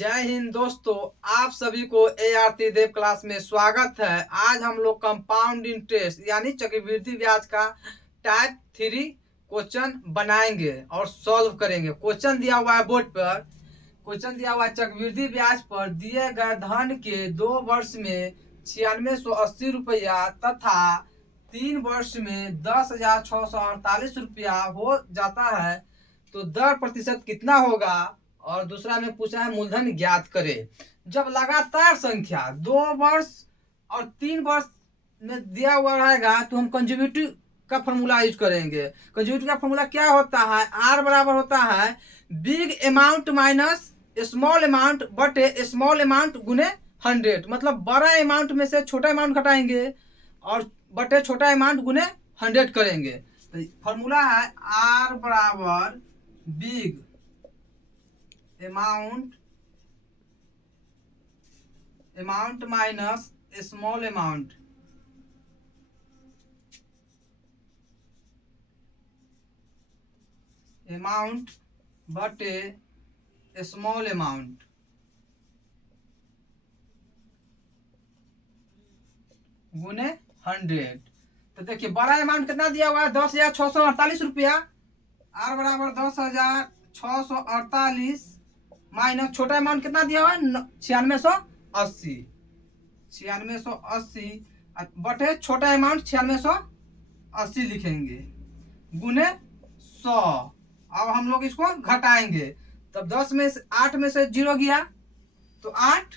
जय हिंद दोस्तों, आप सभी को ए आरती देव क्लास में स्वागत है। आज हम लोग कंपाउंड इंटरेस्ट यानी चक्रवृद्धि ब्याज का टाइप 3 क्वेश्चन बनाएंगे और सॉल्व करेंगे। क्वेश्चन दिया हुआ है बोर्ड पर। क्वेश्चन दिया हुआ है चक्रवृद्धि ब्याज पर दिए गए धन के 2 वर्ष में 9680 रुपया तथा 3 वर्ष में 10,648 रुपया हो जाता है तो दर प्रतिशत कितना होगा। और दूसरा में पूछा है मूलधन ज्ञात करें। जब लगातार संख्या 2 वर्ष और 3 वर्ष में दिया हुआ रहेगा तो हम कंज्यूगेटिव का फॉर्मूला यूज करेंगे। कंज्यूगेटिव का फॉर्मूला क्या होता है? आर बराबर होता है big amount minus small amount बटे स्मॉल अमाउंट गुने 100। मतलब बड़ा अमाउंट में से छोटा अमाउंट घटाएंगे और बटे छोटा अमाउंट गुने 100 करेंगे। तो फॉर्मूला है आर बराबर big amount minus small amount बटे स्मॉल अमाउंट गुने 100। तो देखिए बड़ा अमाउंट कितना दिया हुआ है 10,648 रुपया। आर बराबर 10,648 माइनस छोटा अमाउंट कितना दिया हुआ है 9680 बटे छोटा अमाउंट 9680 लिखेंगे गुने 100। अब हम लोग इसको घटाएंगे। तब 10 में से 8 में से 0 गया तो 8,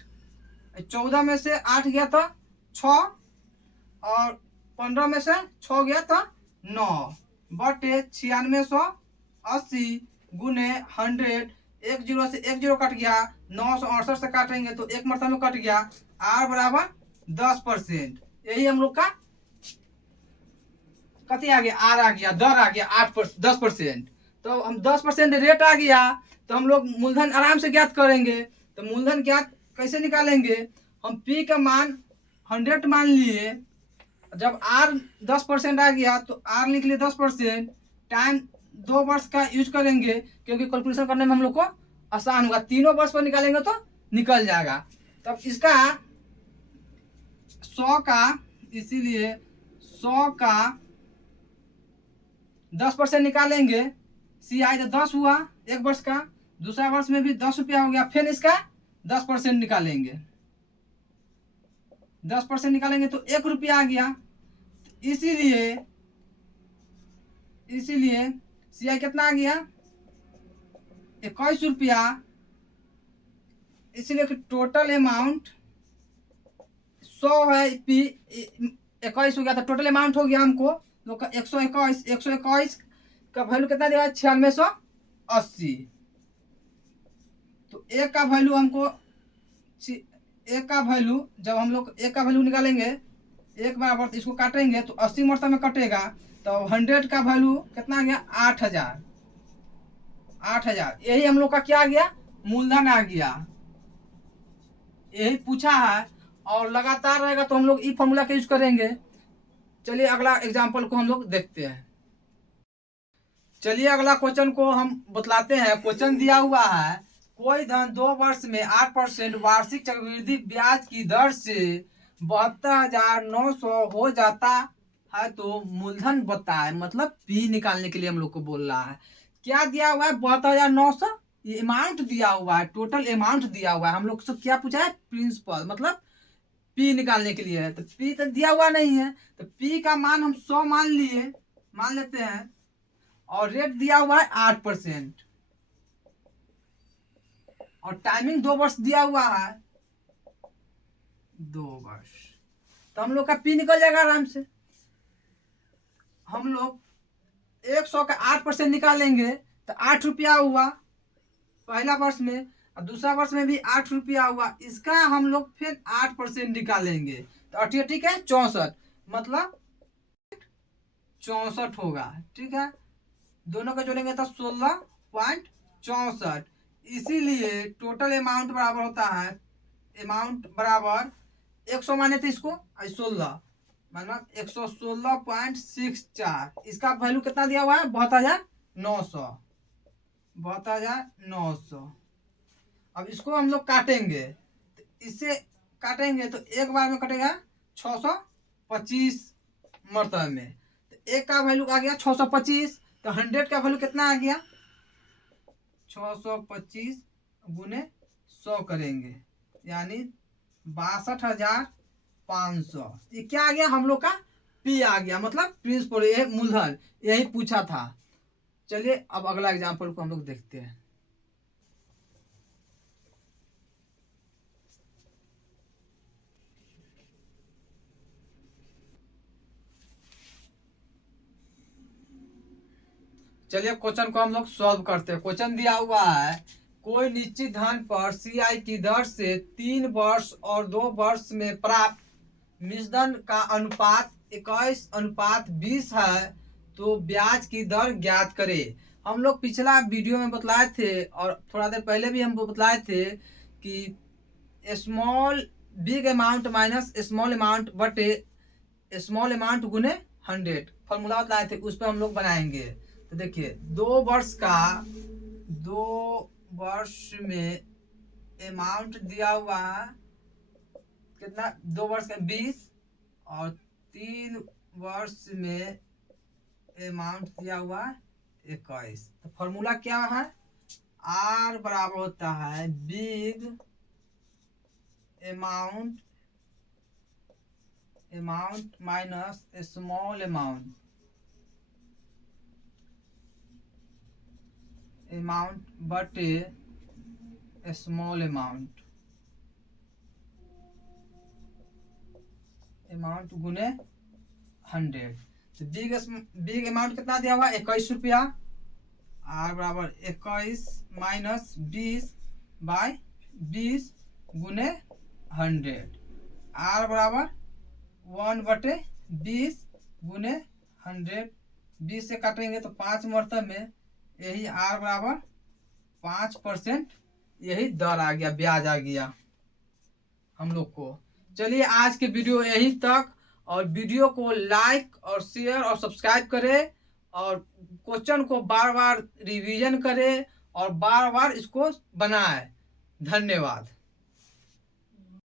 14 में से 8 गया तो 6 और 15 में से 6 गया तो 9 बटे 9680 गुने 100। 1 0 से 1 0 कट गया, 968 से काटेंगे तो एक मरतबा में कट गया। आर बराबर 10%। यही हम लोग का कति आ गया, आर आ गया, दर आ गया 10%। तो हम 10% रेट आ गया तो हम लोग मूलधन आराम से ज्ञात करेंगे। तो मूलधन ज्ञात कैसे निकालेंगे? हम पी का मान 100 मान लिए। जब आर 10% आ गया तो आर लिख लिए 10%। टाइम 2 वर्ष का यूज करेंगे क्योंकि कैलकुलेशन करने में हम लोग को आसान होगा। तीनों वर्ष पर निकालेंगे तो निकल जाएगा। तब इसका 100 का, इसीलिए 100 का 10% निकालेंगे। सी आई तो 10 हुआ एक वर्ष का, दूसरा वर्ष में भी 10 रुपया हो गया। फिर इसका 10% निकालेंगे। 10% निकालेंगे तो 1 रुपया आ गया। इसीलिए सी आई कितना आ गया 21 रुपया। इसलिए टोटल अमाउंट 100 है, पी 21 हो गया। तो टोटल अमाउंट हो गया हमको 121 का वैल्यू कितना दिया 9680। तो एक का वैल्यू हमको जब हम लोग एक का वैल्यू निकालेंगे एक बराबर इसको काटेंगे तो 80 मरतबा में कटेगा। तो 100 का वैल्यू कितना आ गया 8000। यही हम लोग का क्या आ गया मूलधन आ गया। यही पूछा है और लगातार रहेगा तो हम लोग ई फॉर्मूला का यूज करेंगे। चलिए अगला एग्जांपल को हम लोग देखते हैं। चलिए अगला क्वेश्चन को हम बतलाते हैं। क्वेश्चन दिया हुआ है कोई धन 2 वर्ष में 8% वार्षिक चक्रवृद्धि ब्याज की दर से 72,900 हो जाता है तो मूलधन बताए। मतलब पी निकालने के लिए हम लोग को बोल रहा है। क्या दिया हुआ है 72,900 अमाउंट दिया हुआ है, टोटल अमाउंट दिया हुआ है। हम लोग से क्या पूछा है प्रिंसिपल, मतलब पी निकालने के लिए है। तो पी तो दिया हुआ नहीं है तो पी का मान हम 100 मान लेते हैं और रेट दिया हुआ है 8% और टाइमिंग 2 वर्ष दिया हुआ है 2 वर्ष। तो हम लोग का पी निकल जाएगा आराम से। हम लोग 100 का 8% निकालेंगे तो 8 रुपया हुआ पहला वर्ष में और दूसरा वर्ष में भी 8 रुपया हुआ। इसका हम लोग फिर 8% निकालेंगे तो 8 ठीक है 64, मतलब 64 होगा। ठीक है, दोनों का जोड़ेंगे तो 16.64। इसीलिए टोटल अमाउंट बराबर होता है, अमाउंट बराबर 100 माने थे इसको 16, मतलब 116.64। इसका वैल्यू कितना दिया हुआ है 72,900। अब इसको हम लोग काटेंगे, तो इससे काटेंगे तो एक बार में कटेगा 625 मरतबे में। तो एक का वैल्यू आ गया 625, तो 100 का वैल्यू कितना आ गया 625 गुने 100 करेंगे यानी 62,500। ये क्या आ गया हम लोग का पी आ गया, मतलब प्रिंसिपल, ये मूलधन यही पूछा था। चलिए अब अगला एग्जांपल को हम लोग देखते हैं। चलिए क्वेश्चन को हम लोग सॉल्व करते हैं। क्वेश्चन दिया हुआ है कोई निश्चित धन पर सीआई की दर से 3 वर्ष और 2 वर्ष में प्राप्त मिश्रण का अनुपात 21:20 है, तो ब्याज की दर ज्ञात करे। हम लोग पिछला वीडियो में बतलाए थे और थोड़ा देर पहले भी हम बतलाए थे कि small big amount minus small amount बटे स्मॉल अमाउंट गुने 100 फॉर्मूला बतलाए थे, उस पर हम लोग बनाएंगे। तो देखिए 2 वर्ष में अमाउंट दिया हुआ है कितना, 2 वर्ष का 20 और 3 वर्ष में अमाउंट दिया हुआ 21। तो फॉर्मूला क्या है, आर बराबर होता है big amount minus small amount बटे स्मॉल अमाउंट गुने 100। तो बिग अमाउंट कितना दिया हुआ 21 रुपया, आर बराबर 21 माइनस 20/20 गुने 100, आर बराबर 1/20 गुने 100। 20 से काटेंगे तो 5 मरतब में, यही आर बराबर 5%, यही दर आ गया, ब्याज आ गया हम लोग को। चलिए आज के वीडियो यही तक, और वीडियो को लाइक और शेयर और सब्सक्राइब करें, और क्वेश्चन को बार बार रिवीजन करें और बार बार इसको बनाएं। धन्यवाद।